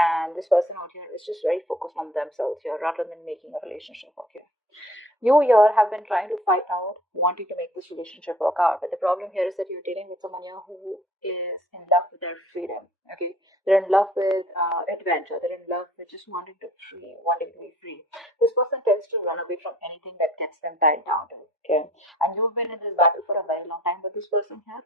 And this person out here is just very focused on themselves here rather than making a relationship out here. You here have been trying to fight out, wanting to make this relationship work out. But the problem here is that you're dealing with someone here who is in love with their freedom. Okay, they're in love with adventure. They're in love with just wanting to be free. This person tends to run away from anything that gets them tied down. Okay, and you've been in this battle for a very long time with this person here.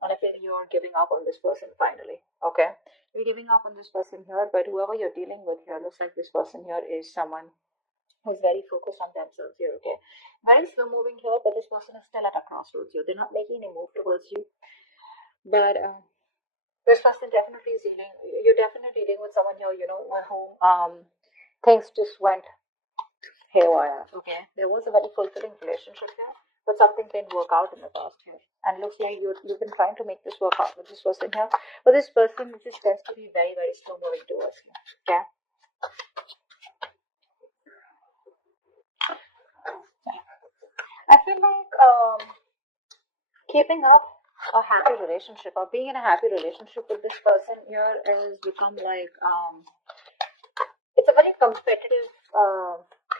And I feel you're giving up on this person finally. Okay, you're giving up on this person here, but whoever you're dealing with here looks like this person here is someone who's very focused on themselves here, okay? Very slow moving here, but this person is still at a crossroads here. They're not making any move towards you. But this person definitely is dealing, you're definitely dealing with someone here, you know, with whom things just went haywire, okay? There was a very fulfilling relationship here, but something didn't work out in the past here. And looks like you've been trying to make this work out with this person here. But this person just tends to be very, very slow moving towards you, okay? I feel like keeping up a happy relationship or being in a happy relationship with this person here has become like it's a very competitive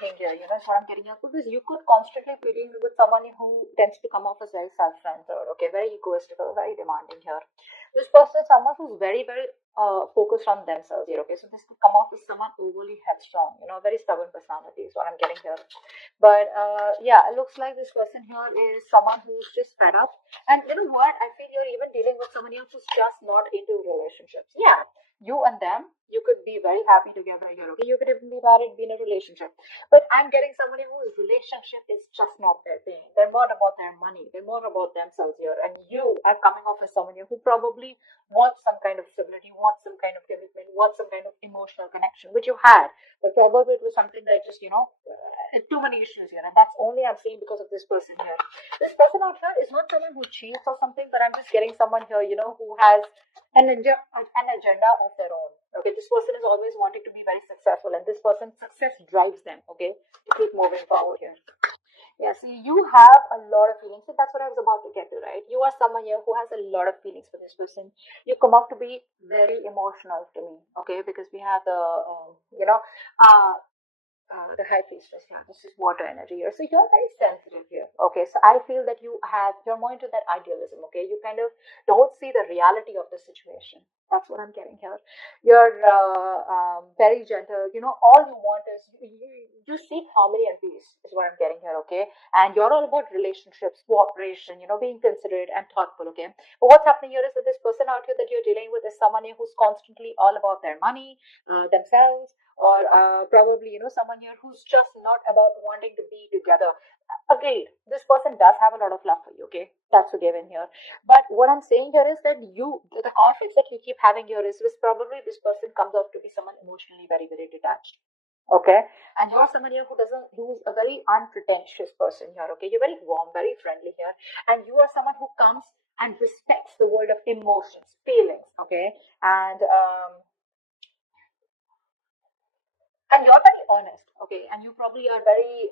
thing here, you know, is what I'm getting at, because you could constantly be dealing with someone who tends to come off as very self-centered, okay, very egoistical, very demanding here. This person is someone who's very, very focused on themselves here, okay, so this could come off as someone overly headstrong, you know, very stubborn personality is what I'm getting here. But yeah, it looks like this person here is someone who's just fed up. And you know what? I feel you're even dealing with someone here who's just not into relationships. Yeah, you and them, you could be very happy together here, okay? You could even be married, be in a relationship. But I'm getting somebody whose relationship is just not their thing. They're more about their money. They're more about themselves here. And you are coming off as someone here who probably wants some kind of stability, wants some kind of commitment, wants some kind of emotional connection, which you had. But probably it was something that just, you know, too many issues here. And that's only I'm saying because of this person here. This person out here is not someone who cheats or something, but I'm just getting someone here, you know, who has an agenda of their own. Okay, this person is always wanting to be very successful, and this person's success drives them, okay, to keep moving forward here. Yeah, see, you have a lot of feelings. So that's what I was about to get to, right? You are someone here who has a lot of feelings for this person. You come off to be very emotional to me, okay? Because we have the, uh, the high priestess here. This is water energy here. So you're very sensitive here. Okay. So I feel that you're more into that idealism. Okay. You kind of don't see the reality of the situation. That's what I'm getting here. You're very gentle. You know, all you want is you seek harmony and peace, is what I'm getting here. Okay. And you're all about relationships, cooperation, you know, being considerate and thoughtful. Okay. But what's happening here is that this person out here that you're dealing with is someone who's constantly all about their money, themselves, or probably, you know, someone here who's just not about wanting to be together. Agreed, this person does have a lot of love for you, okay, that's a given here. But what I'm saying here is that the conflicts that you keep having here is probably this person comes out to be someone emotionally very, very detached, okay. And you're someone here who's a very unpretentious person here, okay. You're very warm, very friendly here, and you are someone who comes and respects the world of emotions, feelings, okay. And you're very honest, okay, and you probably are very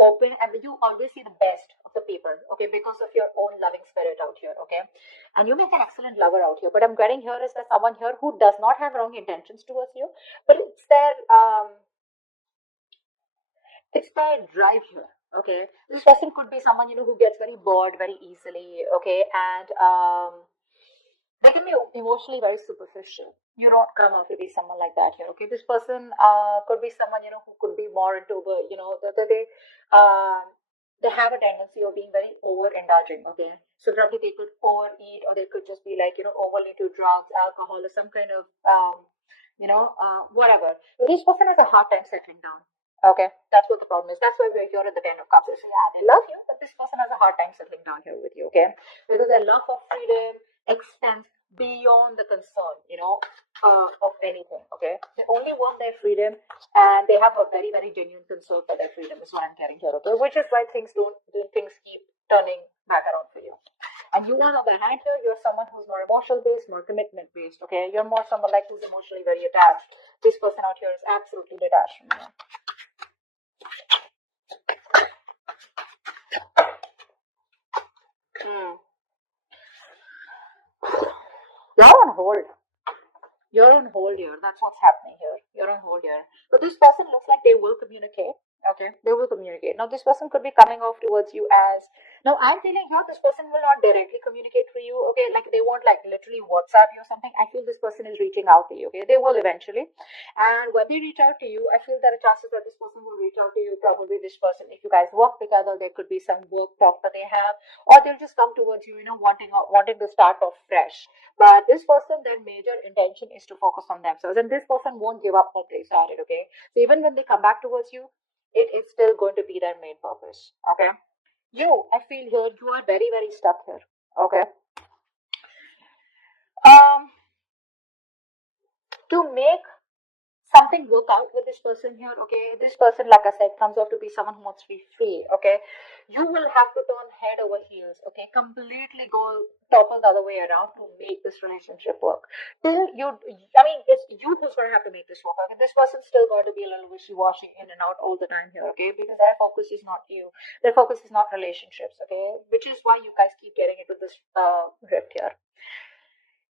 open, and you always see the best of the people, okay, because of your own loving spirit out here, okay. And you make an excellent lover out here. But I'm getting here is that someone here who does not have wrong intentions towards you, but it's their drive here, okay. This person could be someone, you know, who gets very bored very easily, okay. And they can be emotionally very superficial. You don't come out to be someone like that here, okay? This person could be someone, you know, who could be more into the, you know, they have a tendency of being very overindulging, okay? So probably they could overeat, or they could just be like, you know, overly into drugs, alcohol, or some kind of, whatever. But this person has a hard time settling down. Okay, that's what the problem is. That's why we're here at the 10 of Cups. So yeah, they love you, but this person has a hard time settling down here with you, okay? Because their love for freedom extends beyond the concern, you know, of anything, okay? They only want their freedom, and they have a very, very genuine concern for their freedom, is what I'm getting here, okay? Which is why things keep turning back around for you. And you, on the other hand, here, you're someone who's more emotional based, more commitment based, okay? You're more someone like who's emotionally very attached. This person out here is absolutely detached from you. You're on hold. You're on hold here. That's what's happening here. You're on hold here. But this person looks like they will communicate. Okay, they will communicate. Now, this person could be coming off towards you as. Now, I'm feeling here this person will not directly communicate to you. Okay, like they won't like literally WhatsApp you or something. I feel this person is reaching out to you. Okay, they will eventually. And when they reach out to you, I feel there are chances that this person will reach out to you. Probably this person, if you guys work together, there could be some work talk that they have, or they'll just come towards you, wanting to start off fresh. But this person, their major intention is to focus on themselves, and this person won't give up what they started. Okay, so even when they come back towards you, it is still going to be their main purpose. Okay, I feel here you are very very stuck here. Okay, um, to make something work out with this person here. Okay, this person, like I said, comes out to be someone who wants to be free. Okay, you will have to turn head over heels. Okay, completely go topple the other way around to make this relationship work. Till you, I mean, it's you who's going to have to make this work. Okay, this person's still going to be a little wishy-washy in and out all the time here. Okay, because their focus is not you, their focus is not relationships. Okay, which is why you guys keep getting into this drift here.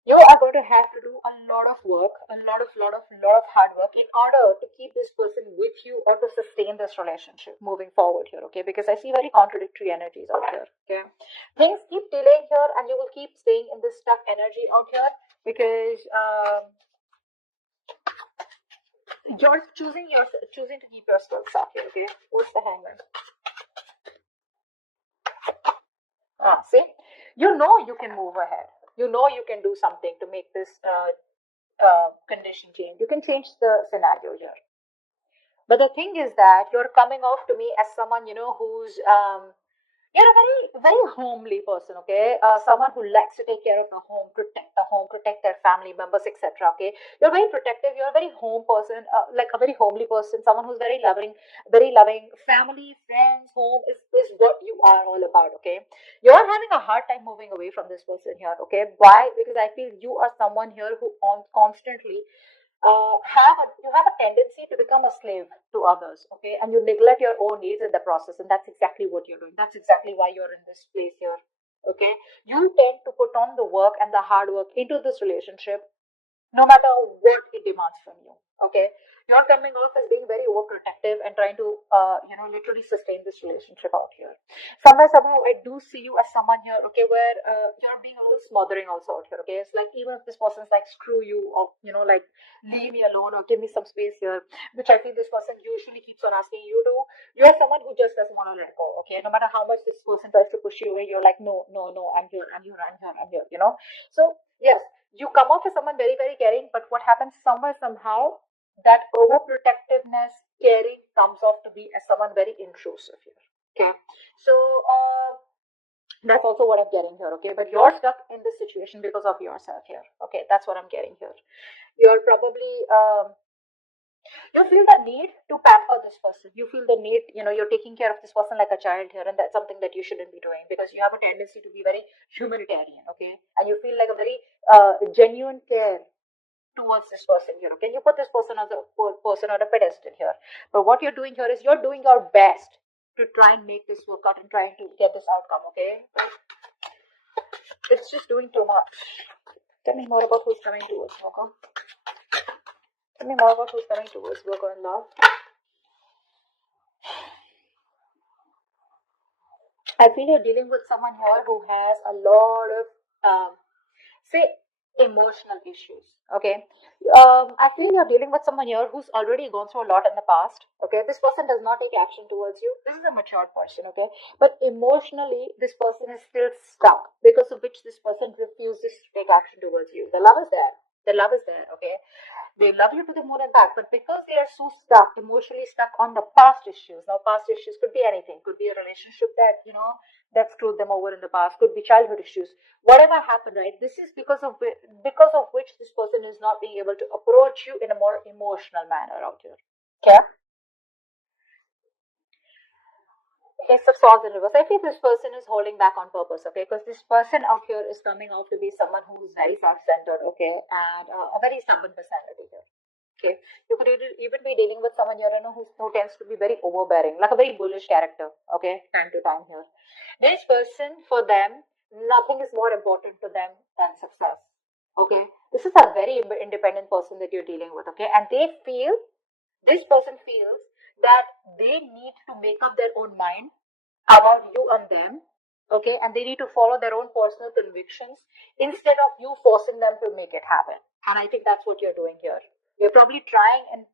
You are going to have to do a lot of work, a lot of hard work in order to keep this person with you or to sustain this relationship moving forward here. Okay, because I see very contradictory energies out here. Okay, things keep delaying here, and you will keep staying in this stuck energy out here because you're choosing to keep yourself stuck here. Okay, what's the hangman? See, you can move ahead. You can do something to make this condition change. You can change the scenario here. But the thing is that you're coming off to me as someone, who's you're a very homely person, okay? Someone who likes to take care of the home, protect their family members, etc. Okay, you're very protective. You're a very home person, like a very homely person. Someone who's very loving. Family, friends, home is what you are all about. Okay, you're having a hard time moving away from this person here. Okay, why? Because I feel you are someone here who constantly you have a tendency to become a slave to others, okay, and you neglect your own needs in the process, and that's exactly what you're doing. That's exactly why you're in this place here. Okay, you tend to put on the work and the hard work into this relationship no matter what it demands from you. Okay, you're coming off as being very overprotective and trying to, literally sustain this relationship out here. Somehow, I do see you as someone here, okay, where you're being a little smothering also out here. Okay, it's like even if this person's like screw you or like leave me alone or give me some space here, which I feel this person usually keeps on asking you to. You're someone who just doesn't want to let go. Okay, no matter how much this person tries to push you away, you're like no, no, no, I'm here, I'm here, I'm here, I'm here. So yes, you come off as someone very, very caring, but what happens somewhere, somehow, that overprotectiveness, caring comes off to be as someone very intrusive here. Okay. So that's also what I'm getting here. Okay. But you're stuck in this situation because of yourself here. Okay. That's what I'm getting here. You're probably you feel the need to pamper this person. You feel the need, you're taking care of this person like a child here, and that's something that you shouldn't be doing because you have a tendency to be very humanitarian, okay? And you feel like a very genuine care towards this person here. Okay, you put this person as a person on a pedestal here, but what you're doing here is you're doing your best to try and make this work out and trying to get this outcome. Okay, but it's just doing too much. Tell me more about who's coming towards Virgo. Tell me more about who's coming towards Virgo in love. I feel you're dealing with someone here who has a lot of, say, emotional issues. Okay, I feel you're dealing with someone here who's already gone through a lot in the past. Okay, this person does not take action towards you. This is a mature person. Okay, but emotionally, this person is still stuck because of which this person refuses to take action towards you. The love is there. The love is there. Okay, they love you to the moon and back, but because they are so stuck, emotionally stuck on the past issues. Now, past issues could be anything. Could be a relationship that that screwed them over in the past. Could be childhood issues. Whatever happened, right? This is because of which this person is not being able to approach you in a more emotional manner out here. Okay. Ace of Swords in reverse. I think this person is holding back on purpose, okay? Because this person out here is coming out to be someone who's very self-centered, okay, and a very stubborn personality here. Okay, you could even be dealing with someone here, who tends to be very overbearing, like a very bullish character. Okay, time to time here. This person, for them, nothing is more important to them than success. Okay, this is a very independent person that you're dealing with. Okay, and this person feels that they need to make up their own mind about you and them. Okay, and they need to follow their own personal convictions instead of you forcing them to make it happen. And I think that's what you're doing here. You're probably trying and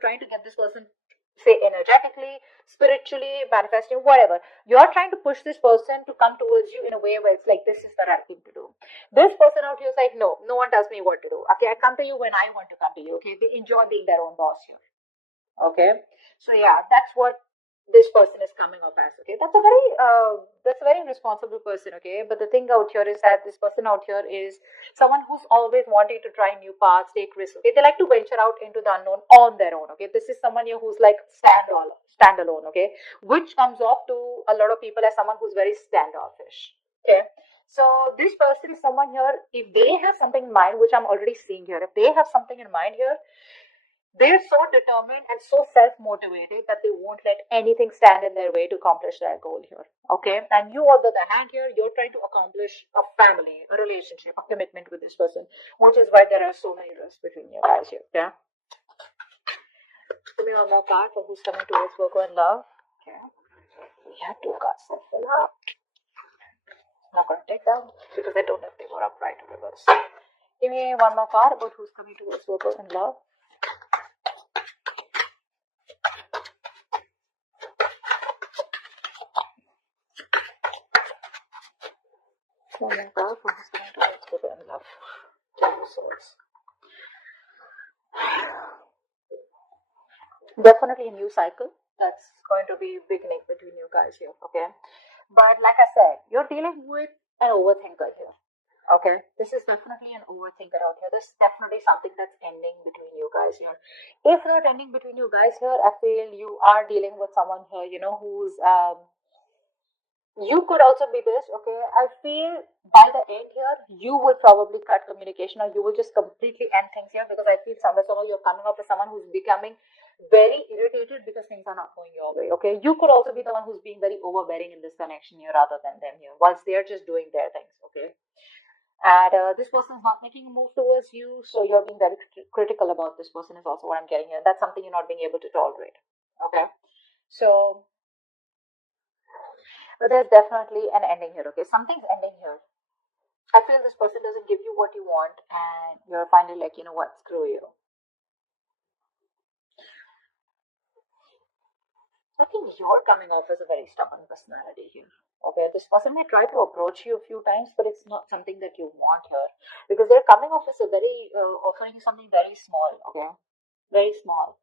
trying to get this person, say, energetically, spiritually, manifesting, whatever. You're trying to push this person to come towards you in a way where it's like this is the right thing to do. This person out here is like, no, no one tells me what to do. Okay, I come to you when I want to come to you. Okay, they enjoy being their own boss here. Okay, so yeah, that's what this person is coming up as. Okay, that's a very responsible person. Okay, but the thing out here is that this person out here is someone who's always wanting to try new paths, take risks. Okay, they like to venture out into the unknown on their own. Okay, this is someone here who's like stand alone. Okay, which comes off to a lot of people as someone who's very standoffish. Okay, so this person is someone here, if they have something in mind, which I'm already seeing here, if they have something in mind here, they're so determined and so self-motivated that they won't let anything stand in their way to accomplish their goal here. Okay, and you, on the other hand, here you're trying to accomplish a family, a relationship, a commitment with this person, which is why there are so many risks between you guys here. Yeah. Give me one more card for who's coming towards Virgo in love. Okay. We have two cards that fill up. I'm not going to take them because I don't know if they were upright or reverse. Give me one more card about who's coming towards Virgo in love. Oh my God, who's coming towards Virgo in love? Ten of Swords. Definitely a new cycle that's going to be beginning between you guys here. Okay, but like I said, you're dealing with an overthinker here. Okay, this is definitely an overthinker out here. This is definitely something that's ending between you guys here. If not ending between you guys here, I feel you are dealing with someone here, who's you could also be this. Okay, I feel by the end here, you will probably cut communication or you will just completely end things here, because I feel somewhere you're coming up with someone who's becoming very irritated because things are not going your way. Okay, you could also be the one who's being very overbearing in this connection here rather than them here, whilst they're just doing their things. Okay, and this person is not making a move towards you, so you're being very critical about this person is also what I'm getting here. That's something you're not being able to tolerate. Okay, so but there's definitely an ending here. Okay, something's ending here. I feel this person doesn't give you what you want, and you're finally like, you know what, screw you. I think you're coming off as a very stubborn personality here. Okay, this person may try to approach you a few times, but it's not something that you want here, because they're coming off as a very offering you something very small. Okay, very small.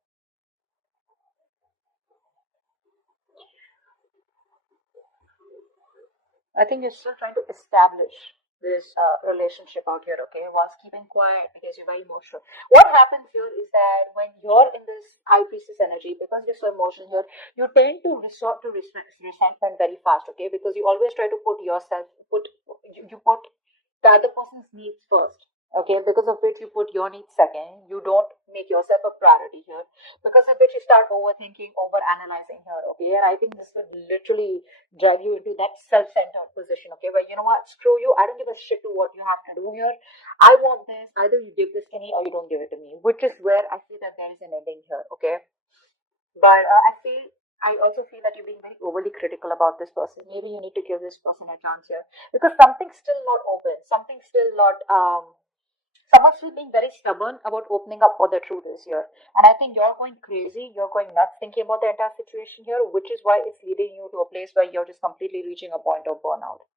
I think you're still trying to establish this relationship out here, okay, whilst keeping quiet because you're very emotional. What happens here is that when you're in this high priestess energy, because you're so emotional here, you tend to resort to resentment very fast, okay, because you always try to you put the other person's needs first. Okay, because of which you put your needs second, you don't make yourself a priority here, because of which you start overthinking, over analyzing here. Okay, and I think this will literally drive you into that self-centered position. Okay, where you know what, screw you, I don't give a shit to what you have to do here. I want this, either you give this to me or you don't give it to me, which is where I feel that there is an ending here. Okay, but I also feel that you're being very overly critical about this person. Maybe you need to give this person a chance here, because something's still not open, something's still not someone's still being very stubborn about opening up what the truth is here. And I think you're going crazy, you're going nuts thinking about the entire situation here, which is why it's leading you to a place where you're just completely reaching a point of burnout.